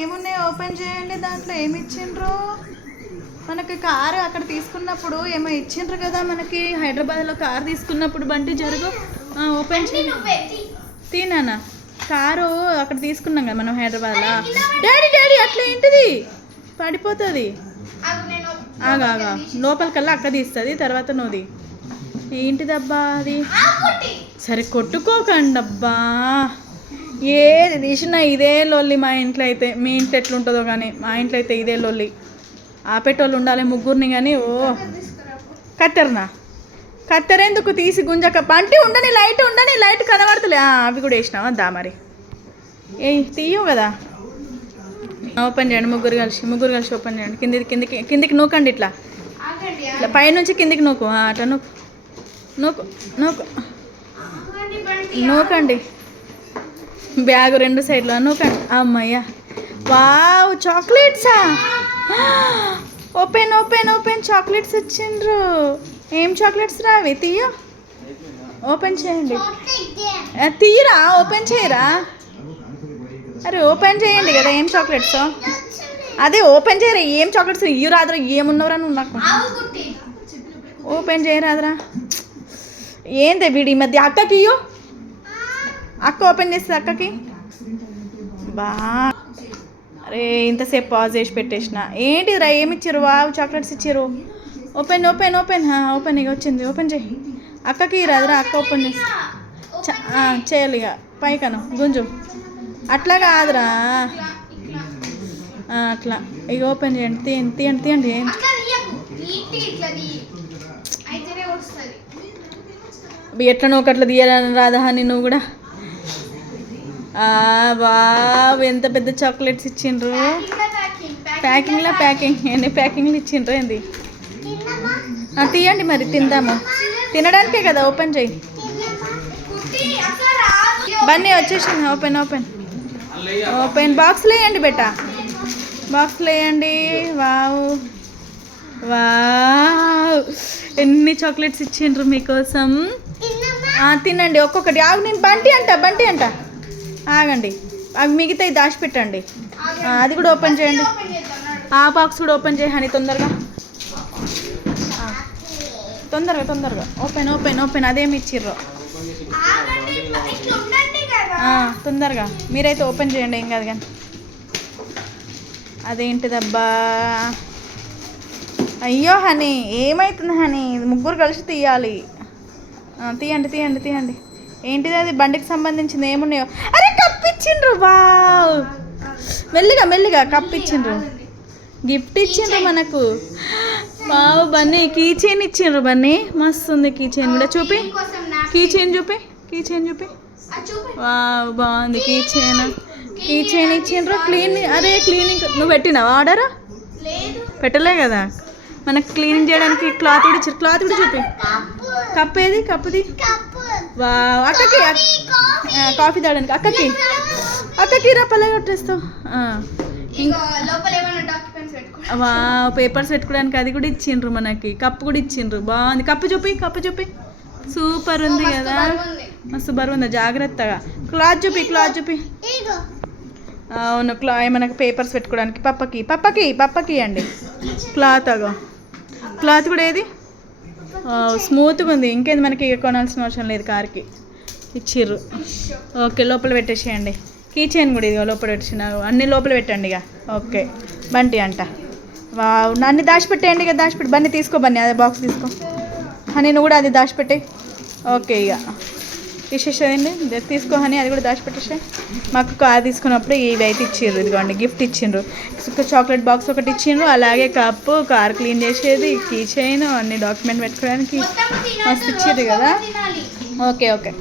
ఏమున్నాయి ఓపెన్ చేయండి. దాంట్లో ఏమి ఇచ్చిండ్రు మనకి? కారు అక్కడ తీసుకున్నప్పుడు ఏమో ఇచ్చిండ్రు కదా మనకి. హైదరాబాద్లో కారు తీసుకున్నప్పుడు బండి జరుగు. ఓపెన్ చేయండి. తినానా కారు అక్కడ తీసుకున్నాం కదా మనం హైదరాబాద్లో. డాడీ డాడీ అట్లా ఏంటిది పడిపోతుంది. ఆగా లోపలికల్లా అక్క తీస్తుంది, తర్వాత నువ్వుది. ఏంటిదబ్బా అది? సరే కొట్టుకోకండి అబ్బా. ఏది తీసినా ఇదే లొల్లి. మా ఇంట్లో అయితే, మీ ఇంట్లో ఎట్లుంటుందో కానీ మా ఇంట్లో అయితే ఇదే లొల్లి. ఆపేటోళ్ళు ఉండాలి ముగ్గురిని కానీ. ఓ కత్తెరనా? కత్తెరెందుకు తీసి గుంజక బంటి ఉండని, లైట్ కనబడతలే. అవి కూడా వేసినావా? దా మరి ఏ తీయవు కదా. ఓపెన్ చేయండి ముగ్గురు కలిసి ఓపెన్ చేయండి. కిందికి నూకండి. ఇట్లా పైనుంచి కిందికి నూకు. అట్లా నూకండి. బ్యాగ్ రెండు సైడ్లో నూకండి. అమ్మయ్యా వావ్ చాక్లెట్సా? ఓపెన్ చాక్లెట్స్ ఇచ్చిండ్రు. ఏం చాక్లెట్స్ రా అవి? తీయ ఓపెన్ చేయండి. తీయరా ఓపెన్ చేయరా? అరే ఓపెన్ చేయండి కదా. ఏం చాక్లెట్స్? అదే ఓపెన్ చేయరా. ఏం చాక్లెట్స్ ఇయ్యు రాదురా. ఏమున్నవరా నువ్వు నాకు? ఓపెన్ చేయరాదురా. ఏంది వీడి మధ్య? అక్కకి ఇయ్యు. అక్క ఓపెన్ చేస్తుంది అక్కకి. బా అరే ఇంతసేపు పాజ్ చేసి పెట్టేసిన. ఏంటిదిరా ఏమి ఇచ్చారు? వావ్ చాక్లెట్స్ ఇచ్చారు. ఓపెన్ ఇక వచ్చింది. ఓపెన్ చేయి. అక్కకి రాదురా. అక్క ఓపెన్ చేసి చేయాలి. ఇక పైకను గుంజు. అట్లా కాదురా. అట్లా ఇక ఓపెన్ చేయండి. తీయండి. ఎట్లనో ఒకట్లా తీయాలని రాదా అని నువ్వు కూడా. వావ్ ఎంత పెద్ద చాక్లెట్స్ ఇచ్చిండ్రు. ప్యాకింగ్ ఎన్ని ప్యాకింగ్లు ఇచ్చిండ్రు ఏంది? తీయండి మరి తిందాము. తినడానికే కదా. ఓపెన్ చేయి. బన్నీ వచ్చేసింది. ఓపెన్ బాక్స్లో వేయండి బెటా. బాక్స్లో వేయండి. వావ్ ఎన్ని చాక్లెట్స్ ఇచ్చిండ్రు మీకోసం. తినండి ఒక్కొక్కటి. నేను బంటి అంట ఆగండి. అవి మిగతాయి దాచిపెట్టండి. అది కూడా ఓపెన్ చేయండి. ఆ బాక్స్ కూడా ఓపెన్ చేయండి తొందరగా. ఓపెన్ అదేమి ఇచ్చిర్రో తొందరగా. మీరైతే ఓపెన్ చేయండి. ఏం కాదు కానీ. అదేంటిదబ్బా? అయ్యో హనీ ఏమవుతుంది హనీ? ముగ్గురు కలిసి తీయాలి. తీయండి. ఏంటిది అది? బండికి సంబంధించింది ఏమున్నాయో. అరే కప్ ఇచ్చిండ్రు. వావ్ మెల్లిగా కప్ ఇచ్చిండ్రు. గిఫ్ట్ ఇచ్చిండ్రు మనకు. వావ్ బన్నీ కీ చైన్ ఇచ్చిండ్రు. బన్నీ మస్తు ఉంది కీ చైన్ కూడా. చూపి కీ చైన్ చూపి. వావ్ బాగుంది కీ చైన్ ఇచ్చిండ్రు. క్లీనింగ్ నువ్వు పెట్టినావా ఆర్డర్? పెట్టలే కదా. మనకు క్లీనింగ్ చేయడానికి క్లాత్ కూడా ఇచ్చారు. క్లాత్ కూడా చూపి. కప్పుది. వావ్ అక్కకి కాఫీ తాగడానికి. అక్కకి రా పల్లె కొట్టేస్తావు. వావ్ పేపర్స్ పెట్టుకోవడానికి అది కూడా ఇచ్చిండ్రు మనకి. కప్పు కూడా ఇచ్చిండ్రు. బాగుంది. కప్పు చూపి. సూపర్ ఉంది కదా. మస్తు బరువు ఉందా? జాగ్రత్తగా. క్లాత్ చూపి. అవును మనకు పేపర్స్ పెట్టుకోవడానికి. పప్పకి అండి క్లాత్ కూడా ఏది? స్మూత్గా ఉంది. ఇంకేంది మనకి కొనాల్సిన అవసరం లేదు. కార్కి ఇచ్చిర్రు. ఓకే లోపల పెట్టేసేయండి. కీ చైన్ కూడా ఇది లోపల పెట్టేసినారు. అన్నీ లోపల పెట్టండి ఇక. ఓకే బంటి అంట. అన్నీ దాచిపెట్టేయండి. ఇక దాచిపెట్టి బన్నీ తీసుకో. బన్నీ అదే బాక్స్ తీసుకో. హనీ నువ్వు కూడా అది దాచిపెట్టే. ఓకే ఇక తీసేసేయండి. తీసుకో హనీ అది కూడా దాచిపెట్టేసే. మాకు కార్ తీసుకున్నప్పుడు ఇవి అయితే ఇచ్చిండ్రు. ఇదిగోండి గిఫ్ట్ ఇచ్చిండ్రు. చాక్లెట్ బాక్స్ ఒకటి ఇచ్చిండ్రు. అలాగే కప్పు, కార్ క్లీన్ చేసేది, కీ చైన్, అన్ని డాక్యుమెంట్ పెట్టుకోవడానికి మస్తు ఇచ్చిండ్రు కదా. ఓకే